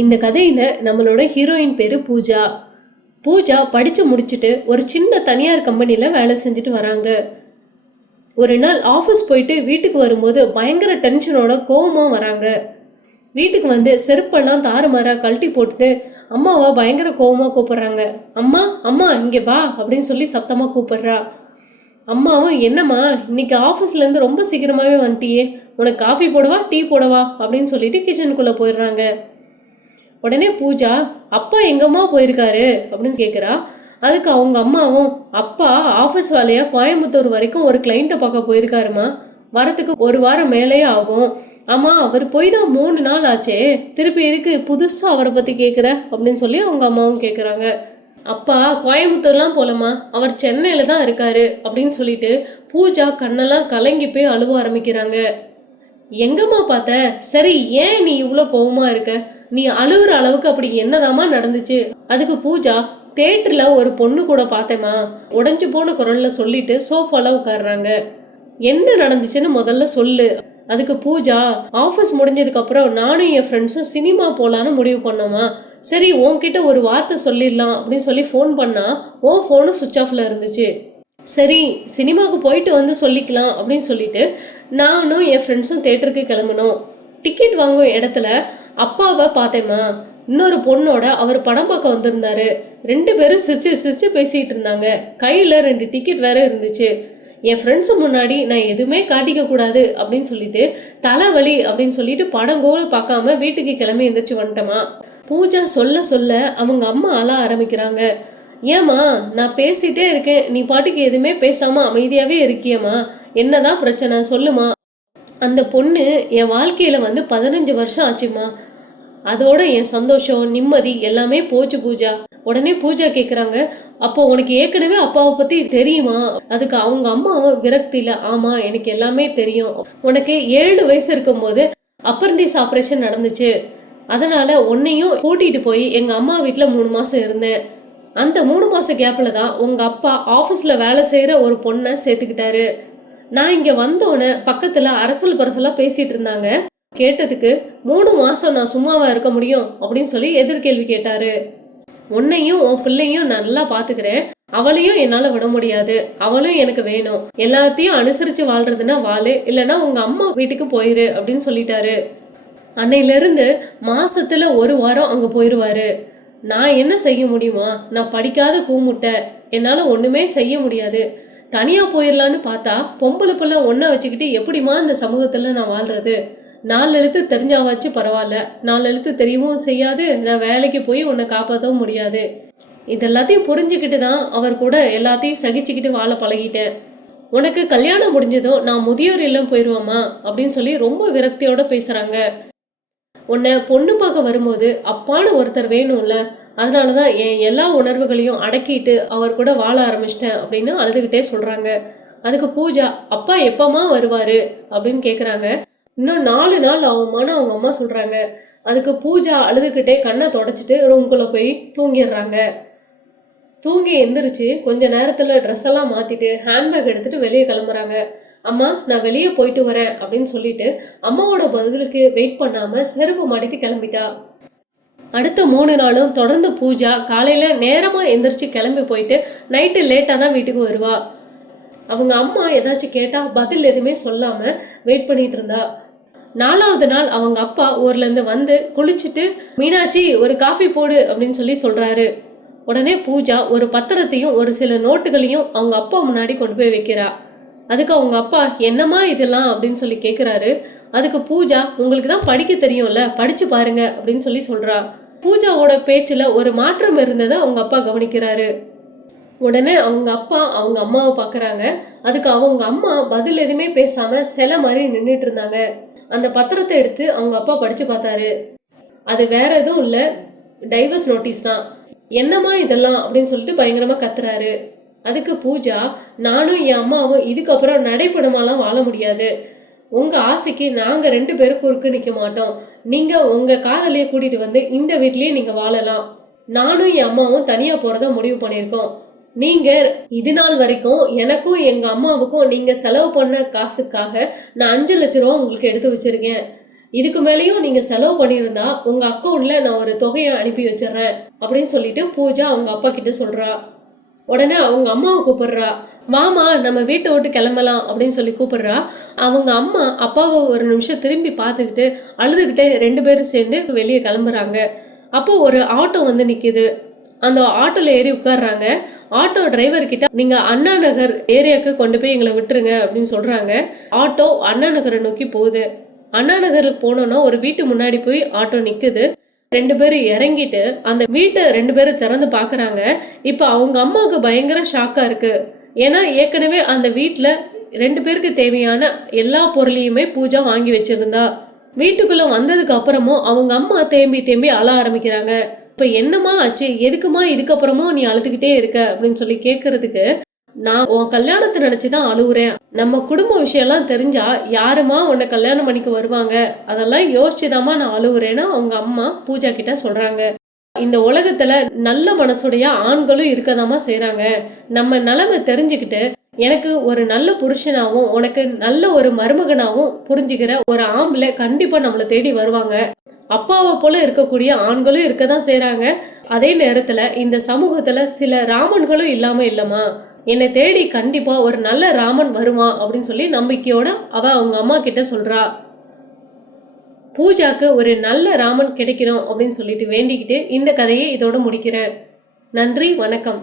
இந்த கதையில் நம்மளோட ஹீரோயின் பேர் பூஜா. பூஜா படித்து முடிச்சுட்டு ஒரு சின்ன தனியார் கம்பெனியில் வேலை செஞ்சுட்டு வராங்க. ஒரு நாள் ஆஃபீஸ் போயிட்டு வீட்டுக்கு வரும்போது பயங்கர டென்ஷனோட கோவமாக வராங்க. வீட்டுக்கு வந்து செருப்பெல்லாம் தாறுமாறாக கழட்டி போட்டுட்டு அம்மாவை பயங்கர கோவமாக கூப்பிட்றாங்க. அம்மா அம்மா இங்கே வா அப்படின்னு சொல்லி சத்தமாக கூப்பிட்றா. அம்மாவும் என்னம்மா இன்னைக்கு ஆஃபீஸ்லேருந்து ரொம்ப சீக்கிரமாகவே வந்துட்டியே, உனக்கு காஃபி போடவா டீ போடவா அப்படின்னு சொல்லிட்டு கிச்சனுக்குள்ளே போயிடுறாங்க. உடனே பூஜா அப்பா எங்கம்மா போயிருக்காரு அப்படின்னு கேட்குறா. அதுக்கு அவங்க அம்மாவும் அப்பா ஆஃபீஸ் வேலையாக கோயம்புத்தூர் வரைக்கும் ஒரு கிளைண்ட்டை பார்க்க போயிருக்காருமா, வரத்துக்கு ஒரு வாரம் மேலேயே ஆகும். ஆமாம் அவர் போய் தான் 3 நாள் ஆச்சே, திருப்பி எதுக்கு புதுசாக அவரை பற்றி கேட்குற அப்படின்னு சொல்லி அவங்க அம்மாவும் கேட்குறாங்க. அப்பா கோயம்புத்தூர்லாம் போகலம்மா, அவர் சென்னையில் தான் இருக்காரு அப்படின்னு சொல்லிட்டு பூஜா கண்ணெல்லாம் கலங்கி போய் அழுவ ஆரம்பிக்கிறாங்க. எங்கம்மா பார்த்த, சரி ஏன் நீ இவ்வளோ கோவமாக இருக்க, நீ அழுகுற அளவுக்கு அப்படி என்னதாம்மா நடந்துச்சு? அதுக்கு பூஜா தேட்டரில் ஒரு பொண்ணு கூட பார்த்தேம்மா, உடஞ்சி போன குரல்ல சொல்லிட்டு சோஃபால உட்காடுறாங்க. என்ன நடந்துச்சுன்னு முதல்ல சொல்லு. அதுக்கு பூஜா ஆஃபீஸ் முடிஞ்சதுக்கு அப்புறம் நானும் என் ஃப்ரெண்ட்ஸும் சினிமா போகலான்னு முடிவு பண்ணோமா, சரி உன்கிட்ட ஒரு வார்த்தை சொல்லிடலாம் அப்படின்னு சொல்லி ஃபோன் பண்ணா உன் ஃபோனு சுவிட்ச் ஆஃப்ல இருந்துச்சு. சரி சினிமாவுக்கு போயிட்டு வந்து சொல்லிக்கலாம் அப்படின்னு சொல்லிட்டு நானும் என் ஃப்ரெண்ட்ஸும் தேட்டருக்கு கிளம்பினோம். டிக்கெட் வாங்கும் இடத்துல அப்பாவை பார்த்தேம்மா, இன்னொரு பொண்ணோட அவர் படம் பார்க்க வந்திருந்தாரு. 2 பேரும் சிரிச்சு சிரிச்சு பேசிகிட்டு இருந்தாங்க. கையில் 2 டிக்கெட் வேற இருந்துச்சு. என் ஃப்ரெண்ட்ஸு முன்னாடி நான் எதுவுமே காட்டிக்க கூடாது அப்படின்னு சொல்லிட்டு தலைவலி அப்படின்னு சொல்லிட்டு படம் கூட பார்க்காம வீட்டுக்கு கிளம்பி எந்திரிச்சு வந்துட்டேம்மா. பூஜா சொல்ல சொல்ல அவங்க அம்மா அழ ஆரம்பிக்கிறாங்க. ஏம்மா நான் பேசிகிட்டே இருக்கேன், நீ பாட்டுக்கு எதுவுமே பேசாமல் அமைதியாகவே இருக்கியம்மா, என்னதான் பிரச்சனை சொல்லுமா? அந்த பொண்ணு என் வாழ்க்கையில் வந்து 15 வருஷம் ஆச்சுமா, அதோட என் சந்தோஷம் நிம்மதி எல்லாமே போச்சு பூஜா. உடனே பூஜா கேட்குறாங்க, அப்போ உனக்கு ஏற்கனவே அப்பாவை பற்றி தெரியுமா? அதுக்கு அவங்க அம்மாவும் விரக்தியில் ஆமாம் எனக்கு எல்லாமே தெரியும், உனக்கு 7 வயசு இருக்கும்போது அப்பரண்டிஸ் ஆப்ரேஷன் நடந்துச்சு, அதனால் உன்னையும் கூட்டிகிட்டு போய் எங்கள் அம்மா வீட்டில் 3 மாதம் இருந்தேன். அந்த 3 மாத கேப்பில் தான் உங்கள் அப்பா ஆஃபீஸில் வேலை செய்கிற ஒரு பொண்ணை சேர்த்துக்கிட்டாரு. நான் இங்கே வந்தோன்னே பக்கத்தில் அரசல் பரசலாக பேசிகிட்டு இருந்தாங்க. கேட்டதுக்கு 3 மாதம் நான் சும்மாவாக இருக்க முடியும் அப்படின்னு சொல்லி எதிர்கேள்வி கேட்டார். உன்னையும் உன் பிள்ளையும் நல்லா பார்த்துக்கிறேன், அவளையும் என்னால் விட முடியாது, அவளும் எனக்கு வேணும், எல்லாத்தையும் அனுசரித்து வாழ்கிறதுனா வாழு, இல்லைன்னா உங்கள் அம்மா வீட்டுக்கு போயிரு அப்படின்னு சொல்லிட்டாரு. அன்னையிலேருந்து மாதத்தில் 1 வாரம் அங்கே போயிடுவார். நான் என்ன செய்ய முடியுமா, நான் படிக்காத கூமுட்டை, என்னால் ஒன்றுமே செய்ய முடியாது. தனியாக போயிடலான்னு பார்த்தா பொம்பளை பிள்ளை ஒன்றை வச்சுக்கிட்டு எப்படிமா இந்த சமூகத்தில் நான் வாழ்கிறது? 4 எழுத்து தெரிஞ்சாவாச்சு பரவாயில்ல, 4 எழுத்து தெரியவும் செய்யாது, நான் வேலைக்கு போய் உன்னை காப்பாற்றவும் முடியாது. இதெல்லாத்தையும் புரிஞ்சுக்கிட்டு தான் அவர் கூட எல்லாத்தையும் சகிச்சுக்கிட்டு வாழ பழகிட்டேன். உனக்கு கல்யாணம் முடிஞ்சதும் நான் முதியோர் இல்லம் போயிடுவாமா அப்படின்னு சொல்லி ரொம்ப விரக்தியோட பேசுகிறாங்க. உன்னை பொண்ணு பார்க்க வரும்போது அப்பான்னு ஒருத்தர் வேணும்ல, அதனால தான் என் எல்லா உணர்வுகளையும் அடக்கிட்டு அவர் கூட வாழ ஆரம்பிச்சிட்டேன் அப்படின்னு அழுதுகிட்டே சொல்கிறாங்க. அதுக்கு பூஜா அப்பா எப்பமா வருவார் அப்படின்னு கேட்குறாங்க. இன்னும் 4 நாள் ஆகுமான்னு அவங்க அம்மா சொல்கிறாங்க. அதுக்கு பூஜா அழுதுகிட்டே கண்ணை தொடச்சிட்டு ரூம்குள்ளே போய் தூங்கிடுறாங்க. தூங்கி எந்திரிச்சு கொஞ்ச நேரத்தில் ட்ரெஸ் எல்லாம் மாற்றிட்டு ஹேண்ட்பேக் எடுத்துகிட்டு வெளியே கிளம்புறாங்க. அம்மா நான் வெளியே போயிட்டு வரேன் அப்படின்னு சொல்லிட்டு அம்மாவோட பதிலுக்கு வெயிட் பண்ணாமல் செருப்பு மாட்டிட்டு கிளம்பிட்டா. அடுத்த 3 நாளும் தொடர்ந்து பூஜா காலையில் நேரமாக எந்திரிச்சு கிளம்பி போயிட்டு நைட்டு லேட்டாக தான் வீட்டுக்கு வருவா. அவங்க அம்மா ஏதாச்சும் கேட்டால் பதில் எதுவுமே சொல்லாமல் வெயிட் பண்ணிட்டு இருந்தா. 4வது நாள் அவங்க அப்பா ஊர்லேருந்து வந்து குளிச்சுட்டு மீனாட்சி ஒரு காஃபி போடு அப்படின்னு சொல்லி சொல்கிறாரு. உடனே பூஜா ஒரு பத்திரத்தையும் ஒரு சில நோட்டுகளையும் அவங்க அப்பா முன்னாடி கொண்டு போய் வைக்கிறா. அதுக்கு அவங்க அப்பா என்னம்மா இதெல்லாம் அப்படின்னு சொல்லி கேட்குறாரு. அதுக்கு பூஜா உங்களுக்கு தான் படிக்க தெரியும்ல, படிச்சு பாருங்க அப்படின்னு சொல்லி சொல்றா. பூஜாவோட பேச்சில் ஒரு மாற்றம் இருந்ததை அவங்க அப்பா கவனிக்கிறாரு. உடனே அவங்க அப்பா அவங்க அம்மாவை பார்க்குறாங்க. அதுக்கு அவங்க அம்மா பதில் எதுவுமே பேசாம சில மாதிரி நின்றுட்டு இருந்தாங்க. அந்த பத்திரத்தை எடுத்து அவங்க அப்பா படிச்சு பார்த்தாரு. அது வேற எதுவும் இல்லை, டைவர்ஸ் நோட்டீஸ் தான். என்னம்மா இதெல்லாம் அப்படின்னு சொல்லிட்டு பயங்கரமா கத்துறாரு. அதுக்கு பூஜா நானும் என் அம்மாவும் இதுக்கப்புறம் நடைப்படமாலாம் வாழ முடியாது, உங்கள் ஆசைக்கு நாங்கள் 2 பேரும் குறுக்கு நிற்க மாட்டோம், நீங்கள் உங்கள் காதலியை கூட்டிகிட்டு வந்து இந்த வீட்லேயே நீங்கள் வாழலாம், நானும் என் அம்மாவும் தனியாக போகிறதா முடிவு பண்ணியிருக்கோம். நீங்கள் இது நாள் வரைக்கும் எனக்கும் எங்கள் அம்மாவுக்கும் நீங்கள் செலவு பண்ண காசுக்காக நான் 5 லட்ச ரூபா உங்களுக்கு எடுத்து வச்சுருக்கேன். இதுக்கு மேலேயும் நீங்க செலவு பண்ணியிருந்தா உங்க அக்கௌண்ட்ல நான் ஒரு தொகையை அனுப்பி வச்சிடுறேன் அப்படின்னு சொல்லிட்டு பூஜா அவங்க அப்பா கிட்ட சொல்றா. உடனே அவங்க அம்மாவை கூப்பிடுறா. மாமா நம்ம வீட்டை விட்டு கிளம்பலாம் அப்படின்னு சொல்லி கூப்பிடுறா. அவங்க அம்மா அப்பாவை ஒரு நிமிஷம் திரும்பி பார்த்துக்கிட்டு அழுதுகிட்டே 2 பேரும் சேர்ந்து வெளியே கிளம்புறாங்க. அப்போ ஒரு ஆட்டோ வந்து நிக்குது. அந்த ஆட்டோல ஏறி உட்கார்றாங்க. ஆட்டோ டிரைவர் கிட்ட நீங்க அண்ணா நகர் ஏரியாவுக்கு கொண்டு போய் எங்களை விட்டுருங்க அப்படின்னு சொல்றாங்க. ஆட்டோ அண்ணா நகரை நோக்கி போகுது. அண்ணா நகருக்கு போனோன்னா ஒரு வீட்டு முன்னாடி போய் ஆட்டோ நிக்குது. 2 பேரும் இறங்கிட்டு அந்த வீட்டை 2 பேரும் திறந்து பாக்குறாங்க. இப்ப அவங்க அம்மாவுக்கு பயங்கர ஷாக்கா இருக்கு. ஏன்னா ஏற்கனவே அந்த வீட்டுல 2 பேருக்கு தேவையான எல்லா பொருளையுமே பூஜா வாங்கி வச்சிருந்தா. வீட்டுக்குள்ள வந்ததுக்கு அப்புறமும் அவங்க அம்மா தேம்பி தேம்பி அழ ஆரம்பிக்கிறாங்க. இப்ப என்னம்மா ஆச்சு, எதுக்குமா இதுக்கப்புறமும் நீ அழுதுகிட்டே இருக்க அப்படின்னு சொல்லி கேட்கறதுக்கு, நான் உன் கல்யாணத்தை நினைச்சுதான் அழுவுறேன். நம்ம குடும்ப விஷயம்லாம் தெரிஞ்சா யாருமா உன்னை கல்யாணம் பண்ணிக்க வருவாங்க, அதெல்லாம் யோசிச்சுதாம்மா நான் அழுவுறேன்னு அவங்க அம்மா பூஜா கிட்ட சொல்றாங்க. இந்த உலகத்துல நல்ல மனசுடைய ஆண்களும் இருக்கதாமா செய்றாங்க. நம்ம நிலைமை தெரிஞ்சுக்கிட்டு எனக்கு ஒரு நல்ல புருஷனாவும் உனக்கு நல்ல ஒரு மருமகனாவும் புரிஞ்சுக்கிற ஒரு ஆம்பளை கண்டிப்பா நம்மளை தேடி வருவாங்க. அப்பாவை போல இருக்கக்கூடிய ஆண்களும் இருக்கதான் செய்றாங்க. அதே நேரத்துல இந்த சமூகத்துல சில ராமன்களும் இல்லாம இல்லம்மா, என்னை தேடி கண்டிப்பா ஒரு நல்ல ராமன் வருவான் அப்படின்னு சொல்லி நம்பிக்கையோட அவ அவங்க அம்மா கிட்ட சொல்றா. பூஜாக்கு ஒரு நல்ல ராமன் கிடைக்கணும் அப்படின்னு சொல்லிட்டு வேண்டிக்கிட்டு இந்த கதையை இதோட முடிக்கிறேன். நன்றி, வணக்கம்.